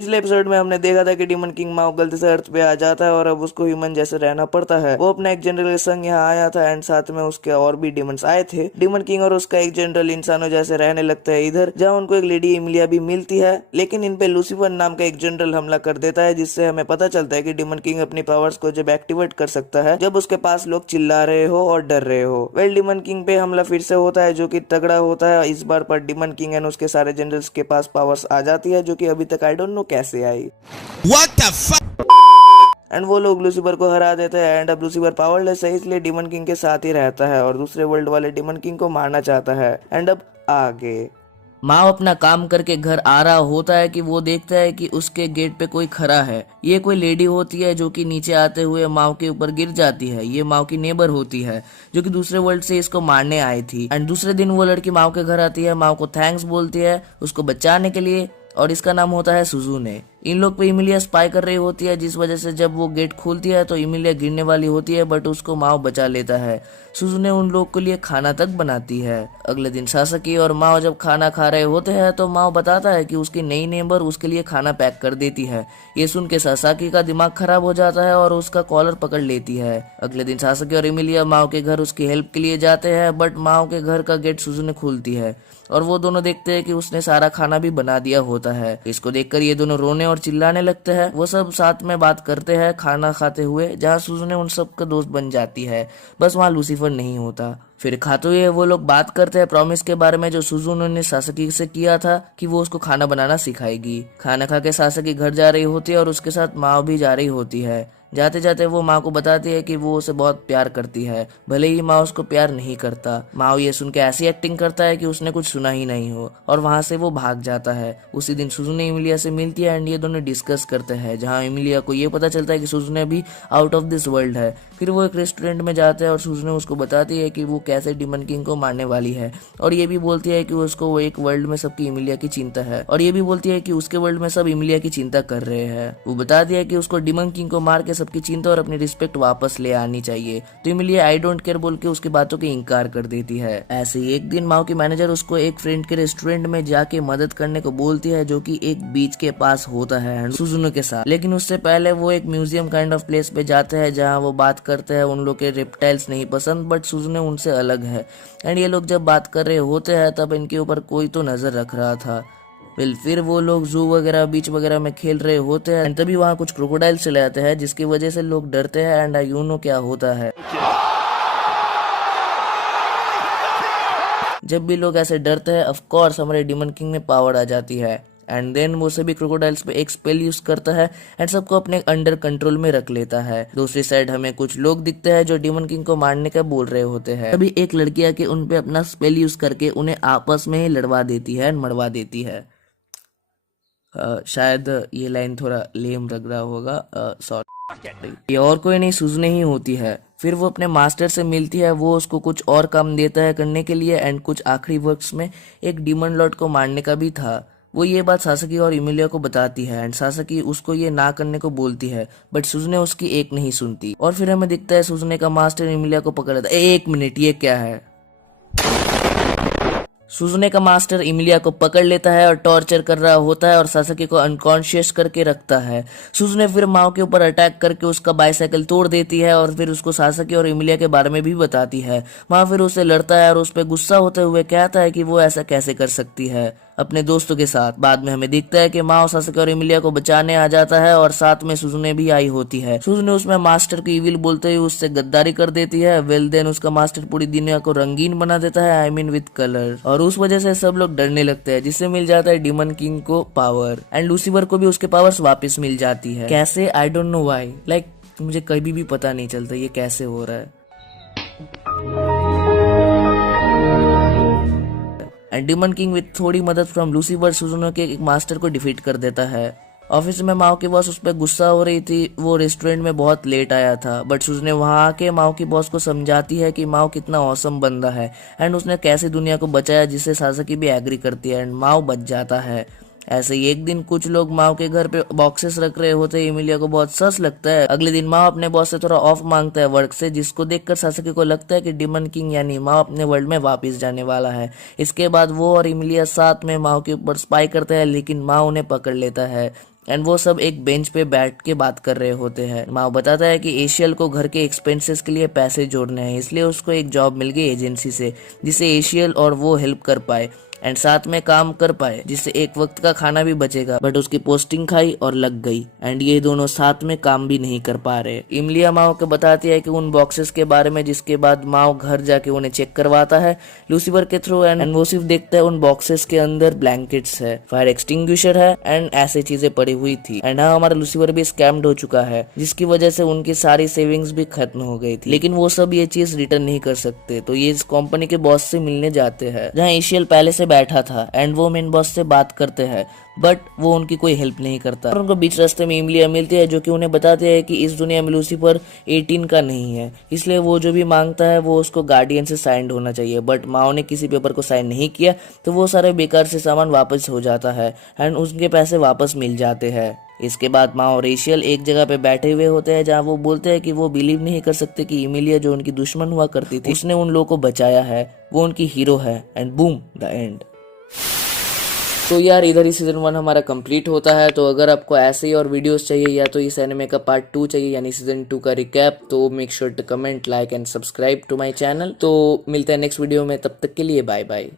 पिछले एपिसोड में हमने देखा था कि डीमन किंग माओ गलती से अर्थ पे आ जाता है और अब उसको ह्यूमन जैसे रहना पड़ता है। वो अपना एक जनरल के संग यहाँ आया था एंड साथ में उसके और भी डीमंस आए थे। डीमन किंग और उसका एक जनरल इंसानों जैसे रहने लगता है इधर, जहाँ उनको एक लेडी इमिलिया भी मिलती है। लेकिन इन पे लूसीफर नाम का एक जनरल हमला कर देता है, जिससे हमें पता चलता है कि डीमन किंग अपनी पावर्स को जब एक्टिवेट कर सकता है जब उसके पास लोग चिल्ला रहे हो और डर रहे हो। वेल, डीमन किंग पे हमला फिर से होता है जो कि तगड़ा होता है इस बार, पर डीमन किंग एंड उसके सारे जनरल्स के पास पावर्स आ जाती है जो कि अभी तक आई डोंट नो कैसे आई। What the fuck? एंड वो लोग लूसीफर को हरा देते हैं एंड अब लूसीफर पावरलेस है, इसलिए डीमन किंग के साथ ही रहता है और दूसरे वर्ल्ड वाले डीमन किंग को मारना चाहता है। एंड अब आगे माओ अपना काम करके घर आ रहा होता है कि वो देखता है कि उसके गेट पे कोई खड़ा है। ये कोई लेडी होती है जो कि नीचे आते हुए माओ के ऊपर गिर जाती है। ये माओ की नेबर होती है जो कि दूसरे वर्ल्ड से इसको मारने आई थी। एंड दूसरे दिन वो लड़की माओ के घर आती है, माओ को थैंक्स बोलती है उसको बचाने के लिए, और इसका नाम होता है सुजुने। इन लोग पे इमिलिया स्पाई कर रही होती है, जिस वजह से जब वो गेट खोलती है तो इमिलिया गिरने वाली होती है, बट उसको माओ बचा लेता है। सुजुने उन लोग के लिए खाना तक बनाती है। अगले दिन सासकी और माओ जब खाना खा रहे होते हैं तो माओ बताता है कि उसकी नई नेबर उसके लिए खाना पैक कर देती है। ये सुन के सासाकी का दिमाग खराब हो जाता है और उसका कॉलर पकड़ लेती है। अगले दिन सासकी और इमिलिया माओ के घर उसकी हेल्प के लिए जाते हैं, बट माओ के घर का गेट सुजुने खोलती है और वो दोनों देखते हैं कि उसने सारा खाना भी बना दिया होता है। इसको देखकर ये दोनों रोने और चिल्लाने लगते हैं। वो सब साथ में बात करते हैं खाना खाते हुए, जहाँ सुजुने उन सब का दोस्त बन जाती है, बस वहाँ लूसीफर नहीं होता। फिर खाते हुए वो लोग बात करते हैं प्रॉमिस के बारे में जो सुजुने ने सासकी से किया था कि वो उसको खाना बनाना सिखाएगी। खाना खा के सासकी घर जा रही होती है और उसके साथ माँ भी जा रही होती है। जाते जाते वो माँ को बताती है कि वो उसे बहुत प्यार करती है, भले ही माँ उसको प्यार नहीं करता। माँ ये सुन के ऐसी एक्टिंग करता है कि उसने कुछ सुना ही नहीं हो और वहाँ से वो भाग जाता है। उसी दिन सुजुने इमिलिया से मिलती है एंड ये दोनों डिस्कस करते हैं, जहाँ इमिलिया को ये पता चलता है कि सुजुने भी आउट ऑफ दिस वर्ल्ड है। फिर वो एक रेस्टोरेंट में जाते हैं और सुजुने उसको बताती है कि वो कैसे डीमन किंग को मारने वाली है, और ये भी बोलती है कि उसको वो एक वर्ल्ड में सबकी इमिलिया की चिंता है, और ये भी बोलती है कि उसके वर्ल्ड में सब इमिलिया की चिंता कर रहे हैं। वो बताती है कि उसको डीमन किंग को मार के सबकी चिंता और अपनी रिस्पेक्ट वापस ले आनी चाहिए, तो इमिलिया आई डोंट केयर बोल के उसकी बातों के इनकार कर देती है। ऐसे ही एक दिन माओ की मैनेजर उसको एक फ्रेंड के रेस्टोरेंट में जाके मदद करने को बोलती है जो कि एक बीच के पास होता है सुजुनो के साथ। लेकिन उससे पहले वो एक म्यूजियम काइंड ऑफ प्लेस पे जाते हैं जहाँ वो बात करते हैं। उन लोग के रेप्टाइल्स नहीं पसंद, बट सुजुनो उनसे अलग है। एंड ये लोग जब बात कर रहे होते हैं तब इनके ऊपर कोई तो नजर रख रहा था। फिर वो लोग जू वगैरह बीच वगैरह में खेल रहे होते हैं एंड तभी वहाँ कुछ क्रोकोडाइल चले आते हैं, जिसकी वजह से लोग डरते हैं। एंड यू नो क्या होता है, जब भी लोग ऐसे डरते हैं ऑफ कोर्स हमारे डीमन किंग में पावर आ जाती है। एंड देन वो सभी क्रोकोडाइल्स पे एक स्पेल यूज करता है एंड सबको अपने अंडर कंट्रोल में रख लेता है। दूसरी साइड हमें कुछ लोग दिखते हैं जो डीमन किंग को मारने का बोल रहे होते हैं। तभी एक लड़की आके उन पे अपना स्पेल यूज करके उन्हें आपस में ही लड़वा देती है एंड मरवा देती है। शायद ये लाइन थोड़ा लेम लग रहा होगा, सॉरी। ये और कोई नहीं सुजुने ही होती है। फिर वो अपने मास्टर से मिलती है, वो उसको कुछ और काम देता है करने के लिए एंड कुछ आखिरी वर्क्स में एक डीमन लॉर्ड को मारने का भी था। वो ये बात सासकी और इमिलिया को बताती है एंड सासकी उसको ये ना करने को बोलती है, बट सुजुने उसकी एक नहीं सुनती। और फिर हमें दिखता है सुजुने का मास्टर इमिलिया को पकड़ लेता है। एक मिनट, ये क्या है? सुजुने का मास्टर इमिलिया को पकड़ लेता है और टॉर्चर कर रहा होता है और सासकी को अनकॉन्शियस करके रखता है। सुजुने फिर माओ के ऊपर अटैक करके उसका बाइसाइकिल तोड़ देती है और फिर उसको सासकी और इमिलिया के बारे में भी बताती है। माओ फिर उससे लड़ता है और उस पर गुस्सा होते हुए कहता है कि वो ऐसा कैसे कर सकती है अपने दोस्तों के साथ। बाद में हमें दिखता है कि माओ सासकी और इमिलिया को बचाने आ जाता है और साथ में सुजुने भी आई होती है। सुजुने उसमें मास्टर की इविल बोलते हुए उससे गद्दारी कर देती है। वेल देन उसका मास्टर पूरी दुनिया को रंगीन बना देता है, आई मीन विद कलर, और उस वजह से सब लोग डरने लगते हैं, जिससे मिल जाता है डीमन किंग को पावर एंड लूसीफर को भी उसके पावर्स वापस मिल जाती है। कैसे? I don't know why, like मुझे कभी भी पता नहीं चलता ये कैसे हो रहा है। एंड डीमन किंग विद थोड़ी मदद फ्रॉम लूसीफर सुजुनो के एक मास्टर को डिफीट कर देता है। ऑफिस में माओ की बॉस उस पर गुस्सा हो रही थी, वो रेस्टोरेंट में बहुत लेट आया था, बट सुजुने वहां आके माओ की बॉस को समझाती है कि माओ कितना औसम बंदा है एंड उसने कैसे दुनिया को बचाया, जिससे सासकी भी एग्री करती है एंड माओ बच जाता है। ऐसे ही एक दिन कुछ लोग माओ के घर पे बॉक्सेस रख रहे होते हैं। इमिलिया को बहुत सस लगता है। अगले दिन माओ अपने बॉस से थोड़ा ऑफ मांगता है वर्क से, जिसको देखकर सासुके को लगता है कि डिमन किंग यानी माओ अपने वर्ल्ड में वापस जाने वाला है। इसके बाद वो और इमिलिया साथ में माओ के ऊपर स्पाई करते हैं, लेकिन माओ उन्हें पकड़ लेता है एंड वो सब एक बेंच पे बैठ के बात कर रहे होते हैं। माओ बताता है कि एशियल को घर के एक्सपेंसेस के लिए पैसे जोड़ने हैं, इसलिए उसको एक जॉब मिल गई एजेंसी से, जिससे एशियल और वो हेल्प कर पाए एंड साथ में काम कर पाए, जिससे एक वक्त का खाना भी बचेगा। बट उसकी पोस्टिंग खाई और लग गई एंड ये दोनों साथ में काम भी नहीं कर पा रहे। इमलिया माओ को बताती है कि उन बॉक्सेस के बारे में, जिसके बाद माओ घर जाके उन्हें चेक करवाता है लूसीफर के थ्रू एंड वो सिर्फ देखता है उन बॉक्सेस के अंदर ब्लैंकेट्स है, फायर एक्सटिंग्विशर है एंड ऐसे चीजें पड़ी हुई थी। एंड हाँ, हमारा लूसीफर भी स्कैम्ड हो चुका है, जिसकी वजह से उनकी सारी सेविंग्स भी खत्म हो गई थी। लेकिन वो सब ये चीज रिटर्न नहीं कर सकते, तो ये इस कंपनी के बॉस से मिलने जाते हैं, जहाँ एशियल पहले से बैठा था एंड वो मेन बॉस से बात करते हैं, बट वो उनकी कोई हेल्प नहीं करता। और उनको बीच रास्ते में इमलिया मिलती है, जो कि उन्हें बताते हैं कि इस दुनिया में लूसीफर 18 का नहीं है, इसलिए वो जो भी मांगता है वो उसको गार्डियन से साइंड होना चाहिए। बट माओ ने किसी पेपर को साइन नहीं किया, तो वो सारे बेकार से सामान वापस हो जाता है एंड उनके पैसे वापस मिल जाते हैं। इसके बाद माओ और एशियल एक जगह पे बैठे हुए होते हैं, जहाँ वो बोलते हैं कि वो बिलीव नहीं कर सकते कि इमिलिया जो उनकी दुश्मन हुआ करती थी, उसने उन लोगों को बचाया है, वो उनकी हीरो है एंड बूम द एंड। तो यार इधर ही सीजन 1 हमारा कंप्लीट होता है। तो अगर आपको ऐसे ही और वीडियोस चाहिए या तो इस एनिमे का पार्ट 2 चाहिए यानी सीजन 2 का रिकैप, तो make sure to comment, like and subscribe to my channel. तो मिलते हैं नेक्स्ट वीडियो में, तब तक के लिए बाय बाय।